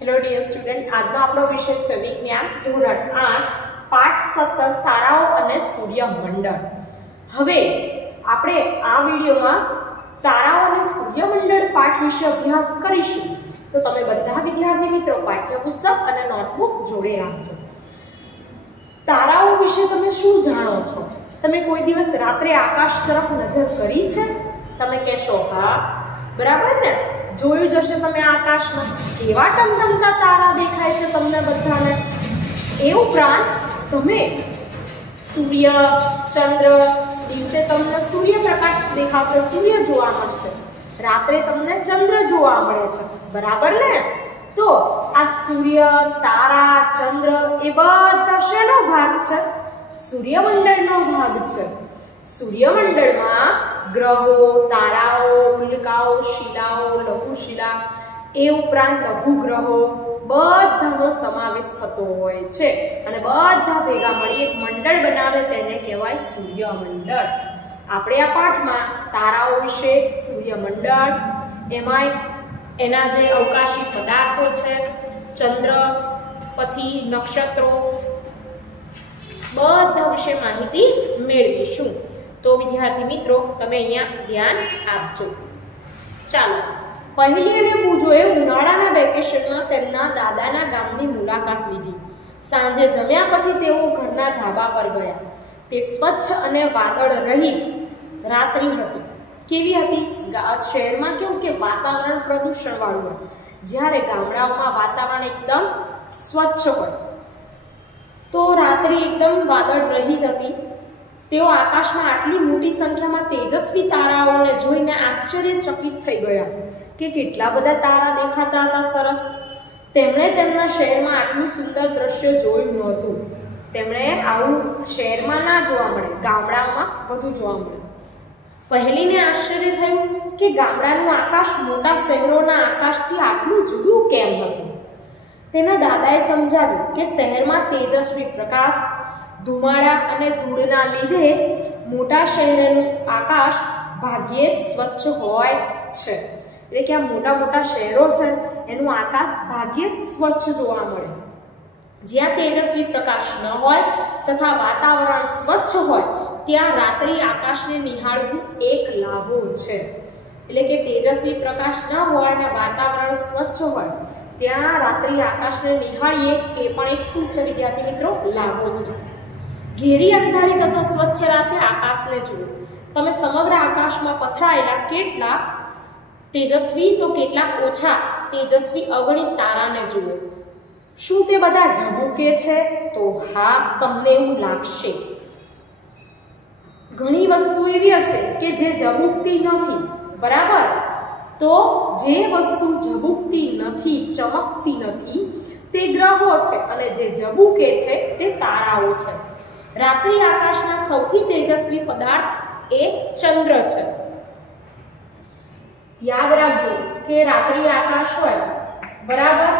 Hello dear student, આજનો આપણો વિષય છે વિજ્ઞાન ધોરણ 8 પાઠ 17 તારાઓ અને સૂર્યમંડળ। હવે આપણે આ વિડિયોમાં તારાઓ અને સૂર્યમંડળ પાઠ વિશે અભ્યાસ કરીશું। તો તમે બધા વિદ્યાર્થી મિત્રો પાઠ્યપુસ્તક અને નોટબુક જોડે રાખજો। તારાઓ વિશે તમે શું જાણો છો? તમે કોઈ દિવસ રાત્રે આકાશ તરફ નજર કરી છે? તમે કહેશો હા, બરાબર ને? જોયું જશે તમે આકાશમાં કેવા ટમટમતા તારા દેખાય છે તમને બધાને। એ ઉપરાંત તમે સૂર્ય, ચંદ્ર, દિવસે તમને સૂર્યપ્રકાશ દેખાશે, સૂર્ય જોવા મળશે, રાત્રે તમને ચંદ્ર જોવા મળે છે, બરાબર ને? તો આ સૂર્ય, તારા, ચંદ્ર એ બધા શેનો ભાગ છે? સૂર્યમંડળનો ભાગ છે। સૂર્યમંડળમાં ગ્રહો, તારાઓ, ઉલ્કાઓ, શિલાઓ, લઘુશિલા એ ઉપરાંત લઘુગ્રહો બધાનો સમાવેશ થતો હોય છે અને બધા ભેગા મળી એક મંડળ બનાવે તેને કહેવાય સૂર્યમંડળ। આપણે આ પાઠમાં તારાઓ વિશે, સૂર્યમંડળ, એમાં એના જે અવકાશી પદાર્થો છે, ચંદ્ર, પછી નક્ષત્રો, બધા વિશે માહિતી મેળવીશું। તો વિદ્યાર્થી મિત્રો તમે અહીંયા ધ્યાન આપજો। ચાલો, પહેલી અને પૂજોએ ઉનાળાના વેકેશનમાં તેમના દાદાના ગામની મુલાકાત લીધી। સાંજે જમ્યા પછી તેઓ ઘરના ધાબા પર ગયા। તે સ્વચ્છ અને વાદળ રહિત રાત્રિ હતી। કેવી હતી? શહેરમાં કેવું કે વાતાવરણ પ્રદૂષણ વાળું હોય, જ્યારે ગામડાઓમાં વાતાવરણ એકદમ સ્વચ્છ હોય। તો રાત્રિ એકદમ વાદળ રહિત હતી। તેઓ આકાશમાં આટલી મોટી સંખ્યામાં તેજસ્વી તારાઓને જોઈને આશ્ચર્યચકિત થઈ ગયા કે કેટલા બધા તારા દેખાતા હતા સરસ। તેમણે તેમના શહેરમાં આટલું સુંદર દ્રશ્ય જોયું નહોતું। તેમણે આવું શહેરમાં ના જોવા મળે, ગામડામાં વધુ જોવા મળે। પહેલીને આશ્ચર્ય થયું કે ગામડાનું આકાશ મોટા શહેરોના આકાશથી આટલું જુદું કેમ હતું। તેના દાદાએ સમજાવ્યું કે શહેરમાં તેજસ્વી પ્રકાશ, ધુમાડા અને ધૂળના લીધે મોટા શહેરોનું આકાશ ભાગ્યે જ સ્વચ્છ હોય છે। એટલે કે આ મોટા મોટા શહેરો છે એનું આકાશ ભાગ્યે જ સ્વચ્છ જોવા મળે। જ્યાં તેજસ્વી પ્રકાશ ન હોય તથા વાતાવરણ સ્વચ્છ હોય ત્યાં રાત્રિ આકાશને નિહાળવું એક લાભો છે। એટલે કે તેજસ્વી પ્રકાશ ન હોય અને વાતાવરણ સ્વચ્છ હોય ત્યાં રાત્રિ આકાશને નિહાળીએ એ પણ એક શું છે વિદ્યાર્થી મિત્રો? લાભો છે। ઘેરી અંધારી તથા સ્વચ્છ રાતે આકાશને જુઓ। તમે સમગ્ર આકાશમાં પથરાયેલા કેટલાક તેજસ્વી તો કેટલાક ઓછા તેજસ્વી અગણિત તારાને જુઓ। શું તે બધા ઝબૂકે છે? તો હા, તમને એવું લાગશે। ઘણી વસ્તુ એવી હશે કે જે ઝબૂકતી નથી, બરાબર? તો જે વસ્તુ ઝબૂકતી નથી, ચમકતી નથી, તે ગ્રહો છે અને જે ઝબૂકે છે તે તારાઓ છે। રાત્રિ આકાશના સૌથી તેજસ્વી પદાર્થ એ ચંદ્ર છે। યાદ રાખજો કે રાત્રિ આકાશ હોય, બરાબર,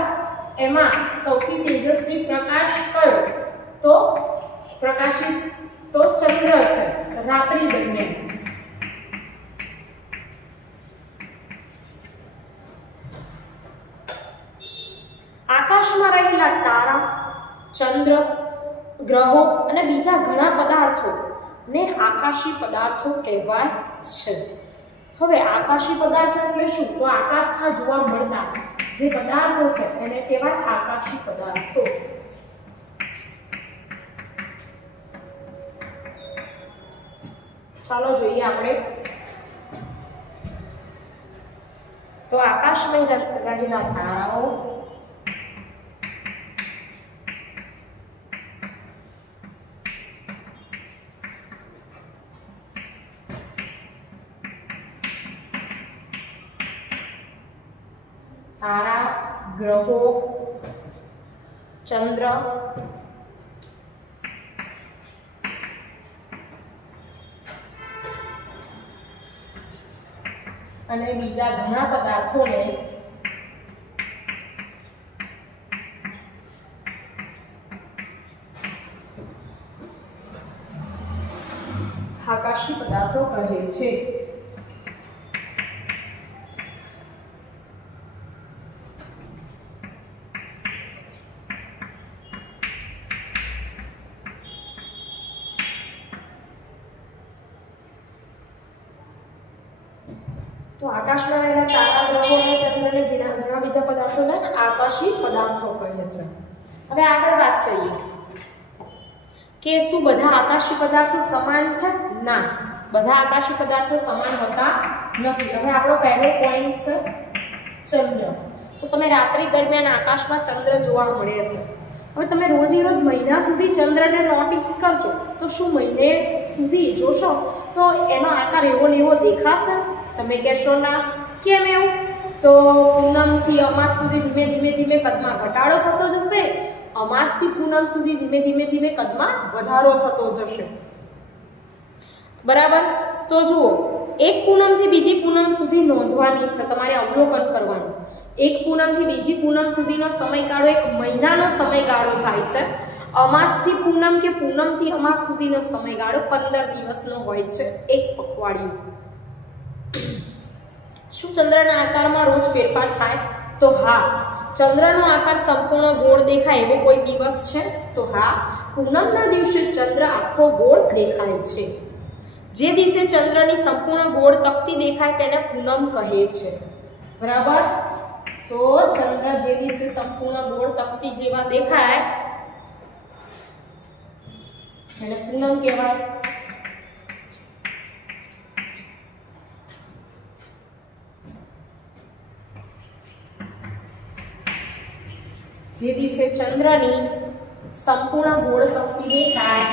એમાં સૌથી તેજસ્વી પ્રકાશ કયો? તો પ્રકાશિત તો ચંદ્ર છે રાત્રિ દરમિયાન। આકાશમાં રહેલા તારા, ચંદ્ર, ગ્રહો અને બીજા ઘણા પદાર્થો ને આકાશી પદાર્થો કહેવાય છે। હવે આકાશી પદાર્થો એટલે શું? તો આકાશમાં જોવા મળતા જે પદાર્થો છે એને કહેવાય આકાશી પદાર્થો। ચાલો જોઈએ આપણે। તો આકાશમાં રહેલા તારાઓ, તારા, ગ્રહો, ચંદ્ર, અને બીજા ઘણા પદાર્થોને આકાશી પદાર્થો કહે છે। તો આકાશમાં રહેલા તારા, ગ્રહો અને ચંદ્રને ઘણા બીજા પદાર્થોને આકાશી પદાર્થો કહે છે. હવે આગળ વાત કરીએ કે શું બધા આકાશી પદાર્થો સમાન છે? ના, બધા આકાશી પદાર્થો સમાન હોતા નથી. હવે આપણો પહેલો પોઈન્ટ છે ચંદ્ર. તો તમે રાત્રિ દરમિયાન આકાશમાં ચંદ્ર જોવા મળે છે. હવે તમે રોજે રોજ મહિના સુધી ચંદ્રને નોટિસ કરજો તો શું મહિને સુધી જોશો તો એનો આકાર એવો ને એવો દેખાશે? તમે કહેશો ના. કેમ એવું? તો પૂનમથી અમાસ સુધી ધીમે ધીમે ધીમે કદમાં ઘટાડો થતો જશે, અમાસથી પૂનમ સુધી ધીમે ધીમે ધીમે કદમાં વધારો થતો જશે. બરાબર? તો જુઓ, એક પૂનમથી બીજી પૂનમ સુધી નોંધવાની છે, તમારે અવલોકન કરવાનું. એક પૂનમથી બીજી પૂનમ સુધીનો સમયગાળો એક મહિનાનો સમયગાળો થાય છે. અમાસથી પૂનમ કે પૂનમથી અમાસ સુધીનો સમયગાળો 15 દિવસનો હોય છે, એક પખવાડિયું. શું ચંદ્રના આકારમાં રોજ ફેરફાર થાય? તો હા. ચંદ્રનો આકાર સંપૂર્ણ ગોળ દેખાય એવો કોઈ દિવસ છે? તો હા, પૂનમના દિવસે ચંદ્ર આખો ગોળ દેખાય છે. જે દિવસે ચંદ્રની સંપૂર્ણ ગોળ તકતી દેખાય તેને પૂનમ કહે છે. બરાબર? તો ચંદ્ર જે દિવસે સંપૂર્ણ ગોળ તકતી જેવા દેખાય એને પૂનમ કહેવાય. જે દિવસે ચંદ્રની સંપૂર્ણ ગોળ તકતી દેખાય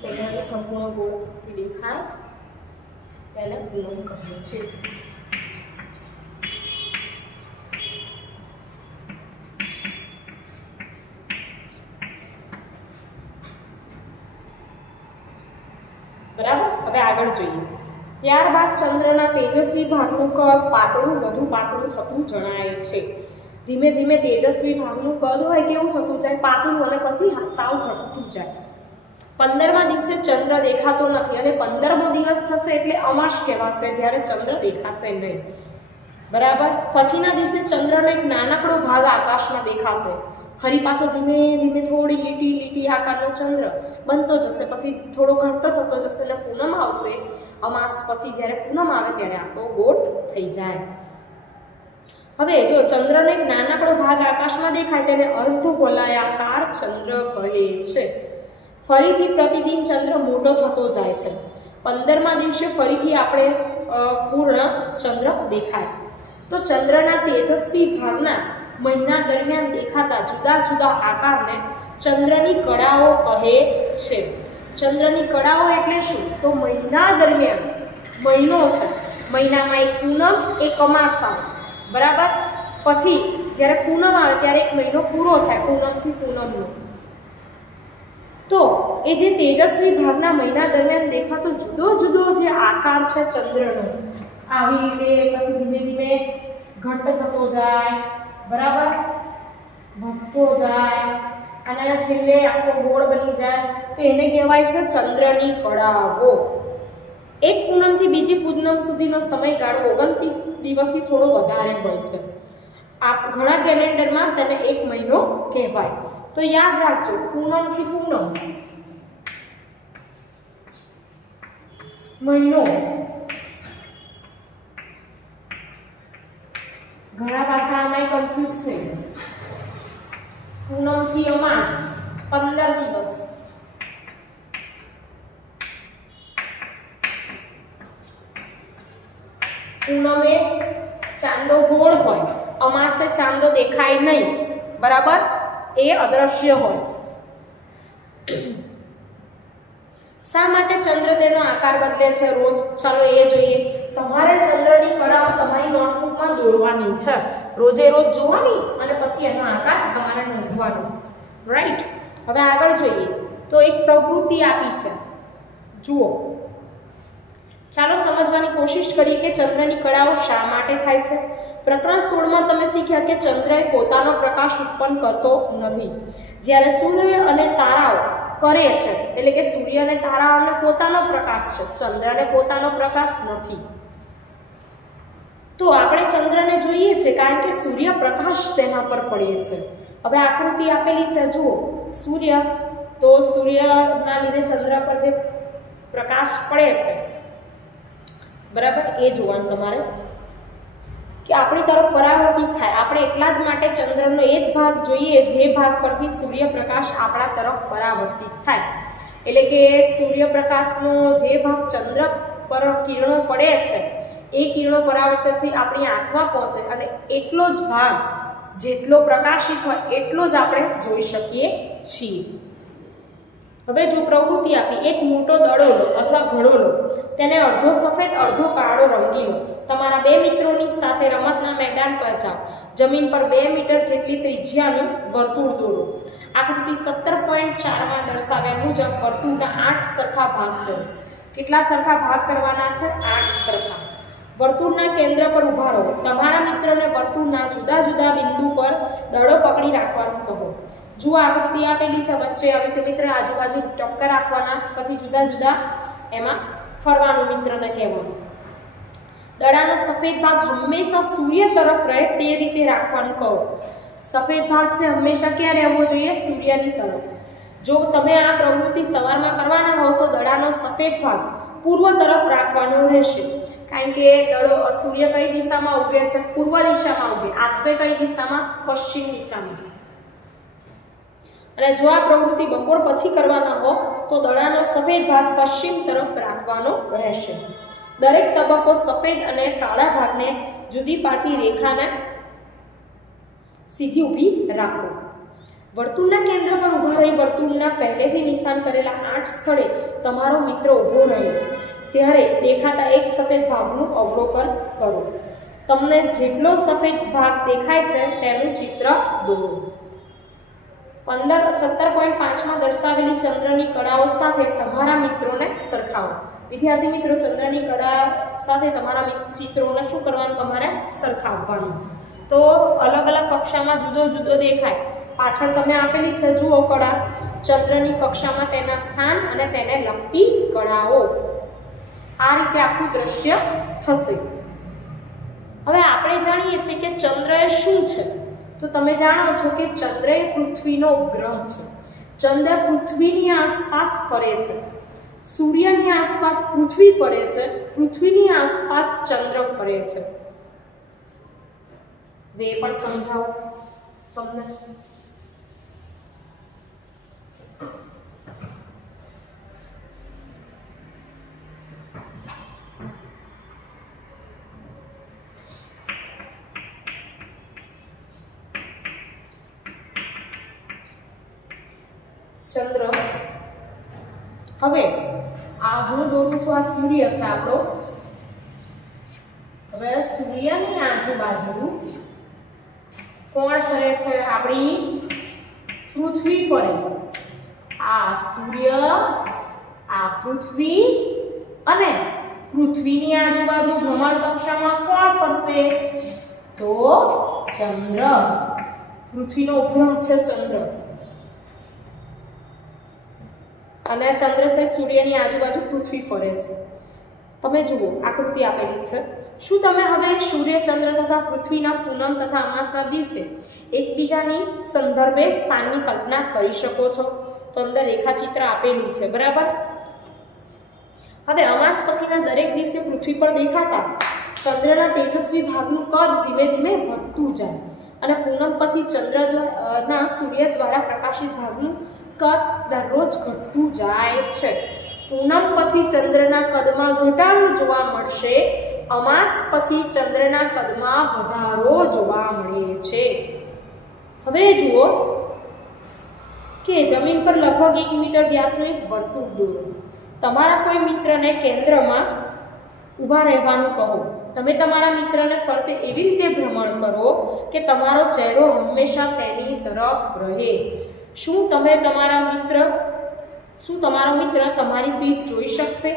ચંદ્રની સંપૂર્ણ ગોળ તકતી દેખાય તેને પૂનમ કહે છે. બરાબર? હવે આગળ જોઈએ. ત્યારબાદ ચંદ્રના તેજસ્વી ભાગનું કદ પાતળું, વધુ પાતળું થતું જણાય છે. ધીમે ધીમે તેજસ્વી ભાગનું કદ હોય કેવું થતું જાય? પાતળું, અને પછી સાવ ઘટતું જાય. 15મા દિવસે ચંદ્ર દેખાતો નથી અને 15મો દિવસ થશે એટલે અમાસ કહેવાશે, જ્યારે ચંદ્ર દેખાશે નહીં. બરાબર? પછીના દિવસે ચંદ્રનો એક નાનકડો ભાગ આકાશમાં દેખાશે. ફરી પાછો ધીમે ધીમે થોડી લીટી લીટી આકારનો ચંદ્ર બનતો જશે, પછી થોડો ઘટતો થતો જશે અને પૂનમ આવશે. અમાસ પછી જ્યારે પૂનમ આવે ત્યારે આખો ગોળ થઈ જાય. હવે જો ચંદ્રનો એક નાનકડો ભાગ આકાશમાં દેખાય તેને અર્ધવલયાકાર ચંદ્ર કહે છે. ફરીથી પ્રતિદિન ચંદ્ર મોટો થતો જાય છે. 15મા દિવસે ફરીથી આપણે પૂર્ણ ચંદ્ર દેખાય. તો ચંદ્રના તેજસ્વી ભાગના મહિના દરમિયાન દેખાતા જુદા જુદા આકારને ચંદ્રની કળાઓ કહે છે. ચંદ્રની કળાઓ એટલે શું? તો મહિના દરમિયાન, મહિનો છે, મહિનામાં એક પૂનમ એક અમાસ આવે. બરાબર? પછી જ્યારે પૂનમ આવે ત્યારે એક મહિનો પૂરો થાય, પૂનમથી પૂનમનો. તો એ જે તેજસ્વી ભાગના મહિના દરમિયાન દેખાતો જુદો જુદો જે આકાર છે ચંદ્રનો, આવી રીતે પછી ધીમે ધીમે ઘટ થતો જાય, બરાબર, વધતો જાય અને છેલ્લે આખો ગોળ બની જાય, તો એને કહેવાય છે ચંદ્રની કળાઓ. એક પૂનમથી બીજી પૂનમ સુધીનો સમયગાળો 29 દિવસથી થોડો વધારે હોય છે. ઘણા કેલેન્ડરમાં તેને એક મહિનો કહેવાય. તો યાદ રાખજો, પૂનમથી પૂનમ મહિનો. ઘણા પાછા આમાં કન્ફ્યુઝ થઈ જાય. પૂનમથી અમાસ 15 દિવસ. પૂનમે ચાંદો ગોળ હોય, અમાસે ચાંદો દેખાય નહીં. બરાબર? એ અદ્રશ્ય હોય. શા માટે ચંદ્ર તેનો આકાર બદલે છે રોજ? ચાલો એ જોઈએ. તમારે ચંદ્રની કળાઓ તમારી નોટબુકમાં દોરવાની છે, રોજે રોજ જોવાની અને પછી એનો આકાર તમારે નોંધવાનો. રાઈટ? હવે આગળ જોઈએ તો એક પ્રવૃત્તિ આપી છે, જુઓ. ચાલો સમજવાની કોશિશ કરીએ કે ચંદ્રની કળાઓ શા માટે થાય છે. પ્રકરણ 16માં તમે શીખ્યા કે ચંદ્ર પોતાનો પ્રકાશ ઉત્પન્ન કરતો નથી. જ્યારે સૂર્ય અને તારાઓ કરે છે, એટલે કે સૂર્ય અને તારાઓને પોતાનો પ્રકાશ છે, ચંદ્રને પોતાનો પ્રકાશ નથી. તો આપણે ચંદ્રને જોઈએ છે કારણ કે સૂર્યપ્રકાશ તેના પર પડે છે. હવે આકૃતિ આપેલી છે જુઓ, સૂર્ય, તો સૂર્યના લીધે ચંદ્ર પર જે પ્રકાશ પડે છે, બરાબર, એ જોવાનું તમારે કે આપણી તરફ પરાવર્તિત થાય. આપણે એટલા જ માટે ચંદ્રનો એ જ ભાગ જોઈએ જે ભાગ પરથી સૂર્યપ્રકાશ આપણા તરફ પરાવર્તિત થાય. એટલે કે સૂર્યપ્રકાશનો જે ભાગ ચંદ્ર પર કિરણો પડે છે એ કિરણો પરાવર્તનથી આપણી આંખમાં પહોંચે અને એટલો જ ભાગ જેટલો પ્રકાશિત હોય એટલો જ આપણે જોઈ શકીએ છીએ. હવે જો પ્રવૃત્તિ આપી, એક મોટો દડો લો અથવા ઘડો લો, તેને અડધો સફેદ અડધો કાળો રંગી લો. તમારા બે મિત્રોની સાથે રમતના મેદાન પર જાઓ. જમીન પર 2 મીટર જેટલી ત્રિજ્યાનું વર્તુળ દોરો. આકૃતિ 17.4માં દર્શાવ્યા મુજબ વર્તુળના 8 સરખા ભાગ કરો. કેટલા સરખા ભાગ કરવાના છે? 8 સરખા. વર્તુળના કેન્દ્ર પર ઊભા રહો. તમારા મિત્રને વર્તુળના જુદા જુદા બિંદુ પર દડો પકડી રાખવાનું કહો. જુઓ આકૃતિ આપેલી છે, વચ્ચે આવી રીતે મિત્ર આજુબાજુ ટક્કર રાખવાના, પછી જુદા જુદા એમાં ફરવાનું મિત્રને કહેવાનું. દડાનો સફેદ ભાગ હંમેશા સૂર્ય તરફ રહે તે રીતે રાખવાનું કહો. સફેદ ભાગ છે હંમેશા ક્યાં રહેવો જોઈએ? સૂર્યની તરફ. જો તમે આ પ્રવૃત્તિ સવારમાં કરવાના હો તો દડાનો સફેદ ભાગ પૂર્વ તરફ રાખવાનો રહેશે, કારણ કે દડો સૂર્ય કઈ દિશામાં ઉગે છે? પૂર્વ દિશામાં ઉગે. આથમે કઈ દિશામાં? પશ્ચિમ દિશામાં. અને જો આ પ્રવૃત્તિ બપોર પછી કરવાના હો તો દડાનો સફેદ ભાગ પશ્ચિમ તરફ રાખવાનો રહેશે. દરેક તબક્કો સફેદ અને કાળા ભાગને જુદી પાડતી રેખાને સીધી ઊભી રાખો. વર્તુળના કેન્દ્ર પર ઊભા રહી વર્તુળના પહેલેથી નિશાન કરેલા 8 સ્થળે તમારો મિત્ર ઊભો રહે ત્યારે દેખાતા એક સફેદ ભાગનું અવલોકન કરો. તમને જેટલો સફેદ ભાગ દેખાય છે તેનું ચિત્ર દોરો. 17.5માં દર્શાવેલી ચંદ્રની કળાઓ સાથે તમારા મિત્રોને સરખાવો. વિદ્યાર્થી મિત્રો, ચંદ્રની કળા સાથે તમારા ચિત્રોને શું કરવાનું? તમારે સરખાવવાનું. તો અલગ અલગ કક્ષામાં જુદો જુદો દેખાય. પાછળ તમે આપેલી છે જુઓ કળા, ચંદ્રની કક્ષામાં તેના સ્થાન અને તેને લગતી કળાઓ. આ રીતે આખું દ્રશ્ય થશે. હવે આપણે જાણીએ છીએ કે ચંદ્ર એ શું છે? તો તમે જાણો છો કે ચંદ્ર એ પૃથ્વીનો ગ્રહ છે. ચંદ્ર પૃથ્વીની આસપાસ ફરે છે. સૂર્યની આસપાસ પૃથ્વી ફરે છે. પૃથ્વીની આસપાસ ચંદ્ર ફરે છે. હવે પણ સમજાવો તમને. ચંદ્ર, હવે આ હું દોરું છું, આ સૂર્ય છે આપણો. હવે સૂર્યની આજુબાજુ કોણ ફરે છે? આપણી પૃથ્વી ફરે. આ સૂર્ય, આ પૃથ્વી, અને પૃથ્વીની આજુબાજુ ભ્રમણ કક્ષામાં કોણ ફરશે? તો ચંદ્ર. પૃથ્વીનો ઉપગ્રહ છે ચંદ્ર, અને ચંદ્ર સહિત સૂર્યની આજુબાજુ પૃથ્વી ફરે છે. તમે જુઓ આકૃતિ આપેલી છે. શું તમે હવે સૂર્ય, ચંદ્ર તથા પૃથ્વીના પૂનમ તથા અમાસના દિવસે એકબીજાની સંદર્ભે સ્થાનની કલ્પના કરી શકો છો? તો અંદર રેખાચિત્ર આપેલું છે, બરાબર. હવે અમાસ પછીના દરેક દિવસે પૃથ્વી પર દેખાતા ચંદ્રના તેજસ્વી ભાગનું કદ ધીમે ધીમે વધતું જાય અને પૂનમ પછી ચંદ્રના સૂર્ય દ્વારા પ્રકાશિત ભાગનું કદ દરરોજ ઘટતું જાય છે. પૂનમ પછી ચંદ્રના કદમાં ઘટાડો જોવા મળશે. અમાસ પછી ચંદ્રના કદમાં વધારો જોવા મળે છે. હવે જુઓ કે જમીન પર લગભગ 1 મીટર વ્યાસનું એક વર્તુળ દોરો. તમારા કોઈ મિત્રને કેન્દ્રમાં ઊભા રહેવાનું કહો. તમે તમારા મિત્રને ફરતે એવી રીતે ભ્રમણ કરો કે તમારો ચહેરો હંમેશા તેની તરફ રહે. શું તમારો મિત્ર તમારી પીઠ જોઈ શકશે?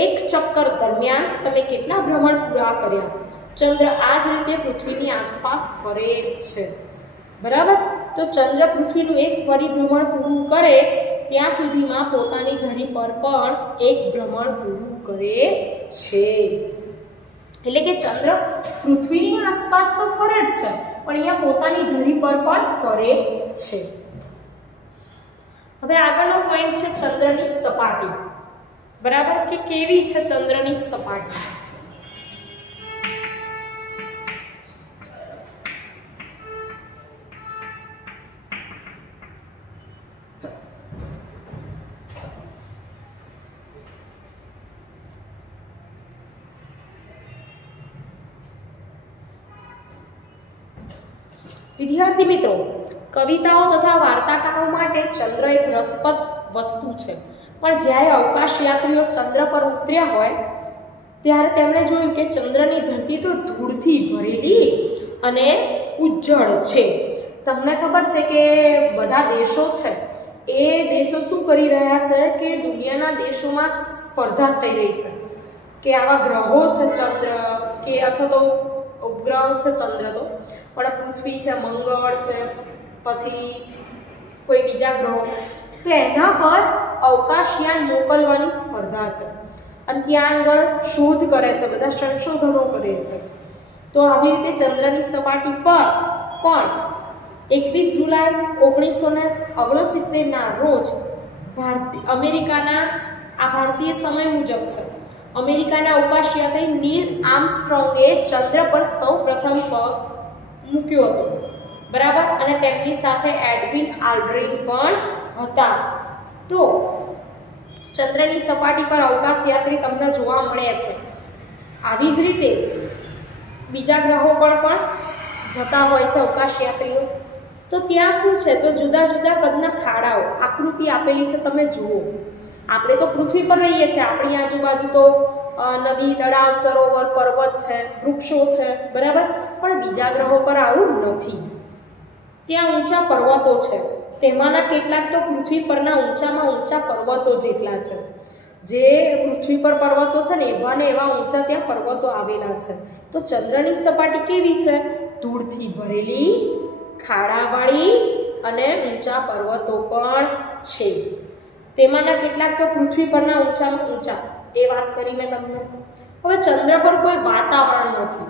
એક ચક્કર દરમિયાન તમે કેટલા ભ્રમણ પૂરા કર્યા? ચંદ્ર આ જ રીતે પૃથ્વીની આસપાસ ફરે છે, બરાબર. તો ચંદ્ર પૃથ્વીનું એક પરિભ્રમણ પૂરું કરે ત્યાં સુધીમાં પોતાની ધરી પર પણ એક ભ્રમણ પૂરું કરે છે. એટલે કે ચંદ્ર પૃથ્વીની આસપાસ તો ફરે જ છે, પણ અહીંયા પોતાની ધરી પર પણ ફરે છે. હવે આગળનો પોઈન્ટ છે ચંદ્રની સપાટી. બરાબર, કે કેવી છે ચંદ્રની સપાટી. વિદ્યાર્થી મિત્રો, કવિતાઓ તથા વાર્તાકારો માટે ચંદ્ર એક રસપ્રદ વસ્તુ છે, પણ જ્યારે અવકાશ યાત્રીઓ ચંદ્ર પર ઉતર્યા હોય ત્યારે તેમણે જોયું કે ચંદ્રની ધરતી તો ધૂળથી ભરેલી અને ઉજ્જળ છે. તમને ખબર છે કે બધા દેશો છે એ દેશો શું કરી રહ્યા છે કે દુનિયાના દેશોમાં સ્પર્ધા થઈ રહી છે કે આવા ગ્રહો છે ચંદ્ર કે અથવા તો ઉપગ્રહ છે ચંદ્ર, તો પણ પૃથ્વી છે, મંગળ છે, પછી કોઈ બીજા ગ્રહો, તો એના પર અવકાશયાન મોકલવાની સ્પર્ધા છે અને ત્યાં આગળ શોધ કરે છે, બધા સંશોધનો કરે છે. તો આવી રીતે ચંદ્રની સપાટી પર પણ 21 જુલાઈ 1969ના રોજ ભારતીય સમય મુજબ છે, અમેરિકાના અવકાશયાત્રી નીલ આર્મસ્ટ્રોંગે ચંદ્ર પર સૌપ્રથમ પગ મૂક્યો હતો. બરાબર, અને તેમની સાથે એડવિન આલ્ડ્રિન પણ હતા. તો ચંદ્રની સપાટી પર અવકાશયાત્રી તમને જોવા મળે છે. આવી જ રીતે બીજા ગ્રહો પર પણ જતા હોય છે અવકાશયાત્રીઓ. તો ત્યાં શું છે, તો જુદા જુદા કદના ખાડાઓ, આકૃતિ આપેલી છે, તમે જુઓ. આપણે તો પૃથ્વી પર રહીએ છીએ, આપણી આજુબાજુ તો નદી, તળાવ, સરોવર, પર્વત છે, વૃક્ષો છે, બરાબર, પણ બીજા ગ્રહો પર આવું નથી. ત્યાં ઊંચા પર્વતો છે, તેમાંના કેટલાક તો પૃથ્વી પરના ઊંચામાં ઊંચા પર્વતો જેટલા છે. જે પૃથ્વી પર પર્વતો છે ને એવા ને એવા ઊંચા ત્યાં પર્વતો આવેલા છે. તો ચંદ્રની સપાટી કેવી છે? ધૂળથી ભરેલી, ખાડાવાળી અને ઊંચા પર્વતો પણ છે. તેમાંના કેટલાક તો પૃથ્વી પરના ઊંચામાં ઊંચા, એ વાત કરી મેં તમને. હવે ચંદ્ર પર કોઈ વાતાવરણ નથી,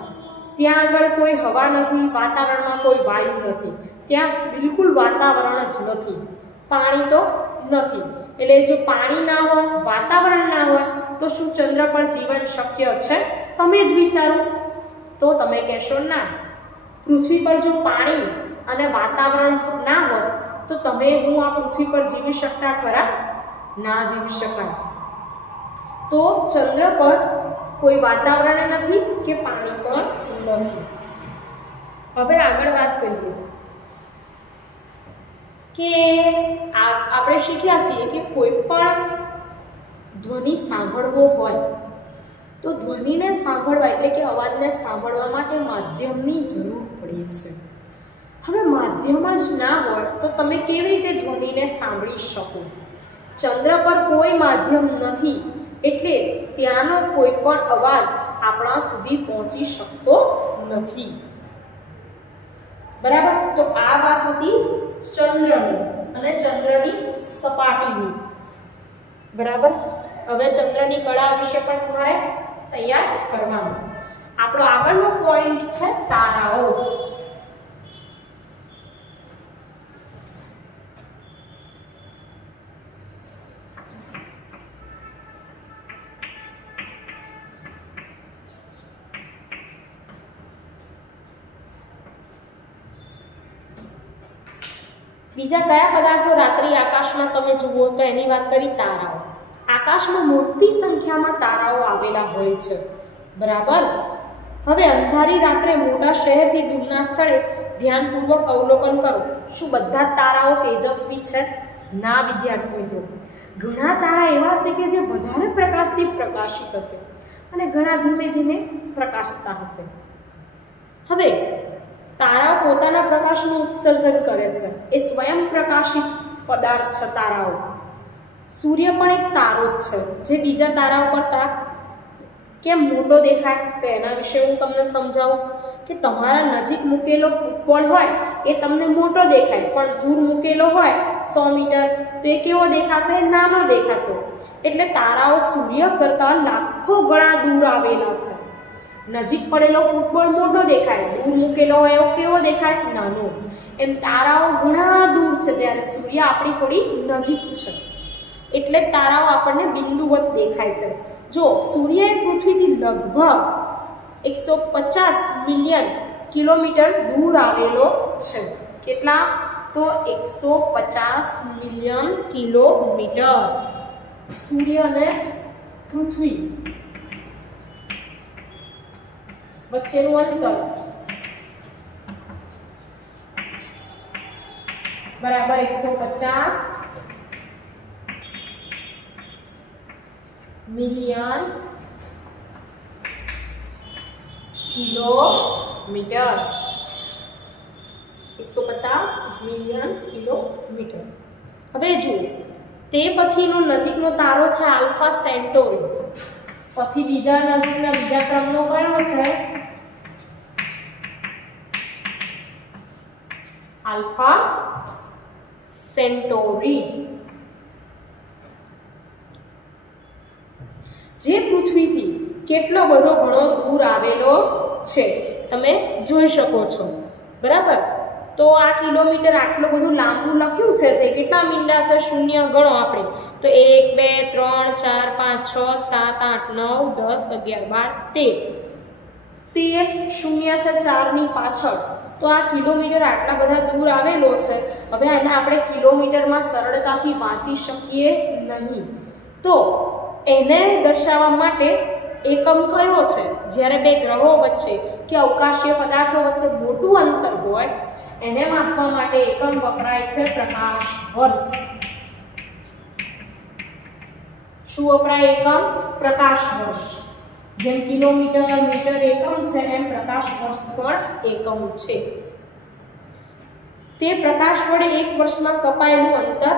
ત્યાં આગળ કોઈ હવા નથી, વાતાવરણમાં કોઈ વાયુ નથી, ત્યાં બિલકુલ વાતાવરણ જ નથી, પાણી તો નથી. એટલે જો પાણી ના હોય, વાતાવરણ ના હોય, તો શું ચંદ્ર પર જીવન શક્ય છે? તમે જ વિચારો. તો તમે કહેશો ના, પૃથ્વી પર જો પાણી અને વાતાવરણ ના હોય તો તમે હું આ પૃથ્વી પર જીવી શકતા ખરા? ના જીવી શકાય. તો ચંદ્ર પર કોઈ વાતાવરણ નથી કે પાણી પણ નથી. હવે આગળ વાત કરીએ કે આપણે શીખ્યા છીએ કે કોઈ પણ ધ્વનિ સાંભળવો હોય તો ધ્વનિને સાંભળવા એટલે કે અવાજને સાંભળવા માટે માધ્યમની જરૂર પડે છે. હવે માધ્યમ જ ના હોય તો તમે કેવી રીતે ધ્વનિને સાંભળી શકો? ચંદ્ર પર કોઈ માધ્યમ નથી એટલે ત્યાંનો કોઈ પણ અવાજ આપણા સુધી પહોંચી શકતો નથી. બરાબર, તો આ વાત હતી ચંદ્રની અને ચંદ્રની સપાટીની. બરાબર, હવે ચંદ્રની કળા વિશે પણ તમારે તૈયાર કરવાનું. આપણો આગળનો પોઈન્ટ છે તારાઓ. બીજા કયા પદાર્થો રાત્રિ આકાશમાં તમે જુઓ તો એની વાત કરી તારાઓ. આકાશમાં મોટી સંખ્યામાં તારાઓ આવેલા હોય છે. બરાબર, હવે અંધારી રાત્રે મોટા શહેરથી દૂરના સ્થળે ધ્યાનપૂર્વક અવલોકન કરો. શું બધા તારાઓ તેજસ્વી છે? ના વિદ્યાર્થી મિત્રો, ઘણા તારા એવા છે કે જે વધારે પ્રકાશથી પ્રકાશિત હશે અને ઘણા ધીમે ધીમે પ્રકાશતા હશે. હવે તારાઓ પોતાના પ્રકાશનું ઉત્સર્જન કરે છે, એ સ્વયં પ્રકાશિત પદાર્થ છે તારાઓ. સૂર્ય પણ એક તારો જ છે જે બીજા તારાઓ કરતાં કેમ મોટો દેખાય તો એના વિશે હું તમને સમજાવું કે તમારા નજીક મૂકેલો ફૂટબોલ હોય એ તમને મોટો દેખાય, પણ દૂર મૂકેલો હોય 100 મીટર તો એ કેવો દેખાશે? નાનો દેખાશે. એટલે તારાઓ સૂર્ય કરતાં લાખો ગણા દૂર આવેલા છે. નજીક પડેલો ફૂટબોલ મોટો દેખાય, દૂર મૂકેલો હોય એવો કેવો દેખાય? નાનો. એમ તારાઓ ઘણા દૂર છે જ્યારે સૂર્ય આપણી થોડી નજીક છે, એટલે તારાઓ આપણને બિંદુવત દેખાય છે. જો સૂર્ય એ પૃથ્વીથી લગભગ 150 મિલિયન કિલોમીટર દૂર આવેલો છે. કેટલા? તો 150 મિલિયન કિલોમીટર સૂર્ય અને પૃથ્વી વચ્ચેનું અંતર બરાબર 150 મિલિયન કિલોમીટર. 150 million kilometre. હવે જુઓ, તે પછીનો નજીકનો તારો છે આલ્ફા સેન્ટોરી. પછી બીજા ક્રમનો કયો છે? આલ્ફા સેન્ટોરી, જે પૃથ્વીથી કેટલો બધો ઘણો દૂર આવેલો છે તમે જોઈ શકો છો. બરાબર. તો આ કિલોમીટર આટલું બધું લાંબુ લખ્યું છે, જે કેટલા મીંડા છે? શૂન્ય ગણો આપણે તો 1 2 3 4 5 6 7 8 9 10 11 12 13 શૂન્ય છે 4 ની પાછળ. તો આ કિલોમીટર આટલા બધા દૂર આવેલો છે. હવે આને આપણે કિલોમીટરમાં સરળતાથી વાંચી શકીએ નહીં, તો એને દર્શાવવા માટે એકમ કયો છે? જ્યારે બે ગ્રહો વચ્ચે કે અવકાશીય પદાર્થો વચ્ચે મોટું અંતર હોય એને માપવા માટે એકમ વપરાય છે પ્રકાશ વર્ષ. શું વપરાય એકમ? પ્રકાશ વર્ષ. જેમ કિલોમીટર મીટર એકમ છે એમ પ્રકાશ વર્ષ પણ એકમ છે. તે પ્રકાશ વડે એક વર્ષમાં કપાયેલું અંતર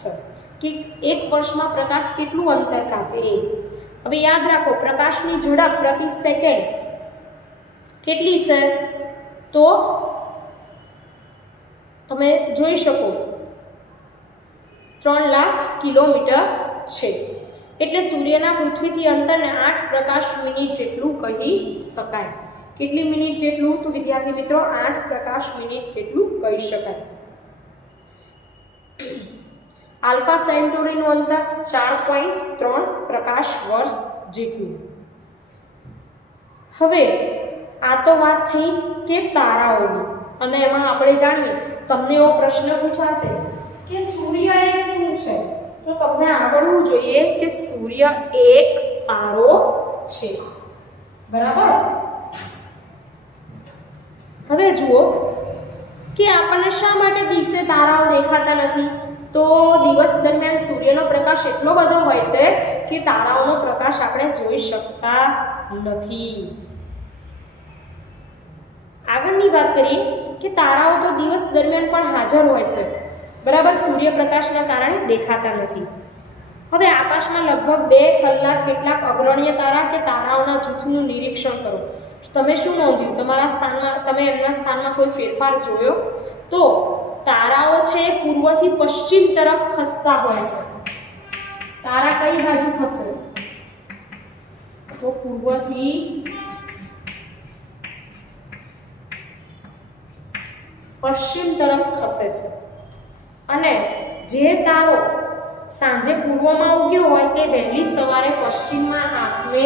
છે કે એક વર્ષમાં પ્રકાશ કેટલું અંતર કાપે એ. હવે યાદ રાખો, પ્રકાશની ઝડપ પ્રતિ સેકન્ડ કેટલી છે? તો તમે જોઈ શકો 3 લાખ કિલોમીટર છે. એટલે સૂર્યના પૃથ્વીથી અંતરને 8 પ્રકાશ મિનિટ જેટલું કહી શકાય. કેટલી મિનિટ જેટલું? તો વિદ્યાર્થી મિત્રો 8 પ્રકાશ મિનિટ જેટલું કહી શકાય. આલ્ફા સેન્ટોરીનું અંતર 4.3 પ્રકાશ વર્ષ જેટલું. હવે આ તો વાત થઈ કે તારાઓની, અને એમાં આપણે જાણીએ, તમને એવો પ્રશ્ન પૂછાશે કે સૂર્ય એ શું છે? તો તમને આવડવું જોઈએ કે સૂર્ય એક તારો છે. બરાબર. હવે જુઓ કે આપણને શા માટે દિવસે તારાઓ દેખાતા નથી? તો દિવસ દરમિયાન સૂર્યનો પ્રકાશ એટલો બધો હોય છે કે તારાઓનો પ્રકાશ આપણે જોઈ શકતા નથી. આગળની વાત કરીએ કે તારાઓ તો દિવસ દરમિયાન પણ હાજર હોય છે. બરાબર. સૂર્યપ્રકાશના કારણે દેખાતા નથી. હવે આકાશમાં લગભગ 2 કલાક કેટલાક અગ્રણ્ય તારા કે તારાઓના જૂથનું નિરીક્ષણ કરો. તમે શું નોંધ્યું? તમારા સ્થાનમાં, તમે એમના સ્થાનમાં કોઈ ફેરફાર જોયો? તો તારાઓ છે પૂર્વથી પશ્ચિમ તરફ ખસતા હોય છે. તારા કઈ બાજુ ખસે? તો પૂર્વથી પશ્ચિમ તરફ ખસે છે. અને જે તારો સાંજે પૂર્વમાં ઉગ્યો હોય તે વહેલી સવારે પશ્ચિમમાં આથમે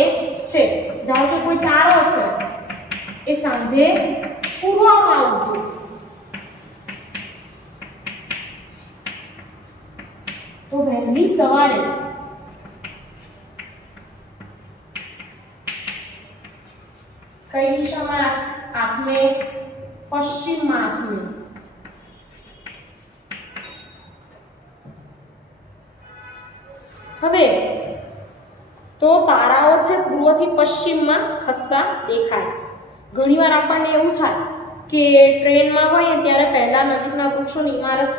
છે. ધારો કે કોઈ તારો છે એ સાંજે પૂર્વમાં ઉગ્યો, તો વહેલી સવારે કઈ દિશામાં આથમે? પશ્ચિમમાં આથમે. હવે તો તારાઓ છે પૂર્વથી પશ્ચિમમાં ખસતા દેખાય. ઘણીવાર આપણને એવું થાય કે ટ્રેનમાં હોય ત્યારે પહેલા નજીકના વૃક્ષોની ઇમારત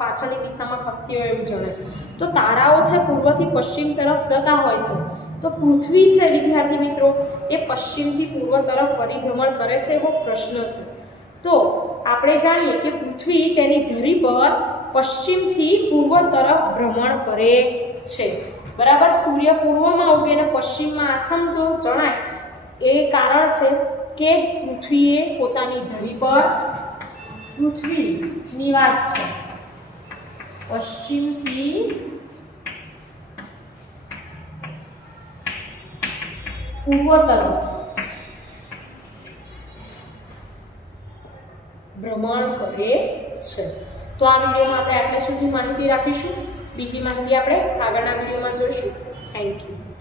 પાછળની દિશામાં ખસતી હોય એવું જણાય. તો તારાઓ છે પૂર્વથી પશ્ચિમ તરફ જતા હોય છે. તો પૃથ્વી છે વિદ્યાર્થી મિત્રો એ પશ્ચિમથી પૂર્વ તરફ પરિભ્રમણ કરે છે એવો પ્રશ્ન છે. તો આપણે જાણીએ કે પૃથ્વી તેની ધરી પર પશ્ચિમથી પૂર્વ તરફ ભ્રમણ કરે છે. બરાબર. સૂર્ય પૂર્વમાં ઉગે અને પશ્ચિમમાં આથમતો જણાય એ કારણ છે કે પૃથ્વીએ પોતાની ધરી પર પૃથ્વીની વાત છે પશ્ચિમથી પૂર્વ તરફ ભ્રમણ કરે છે। તો આ વિડીયોમાં આપણે આટલા સુધી માહિતી રાખીશું। બીજી માહિતી આપણે આગળના વિડીયોમાં જોઈશું। Thank you.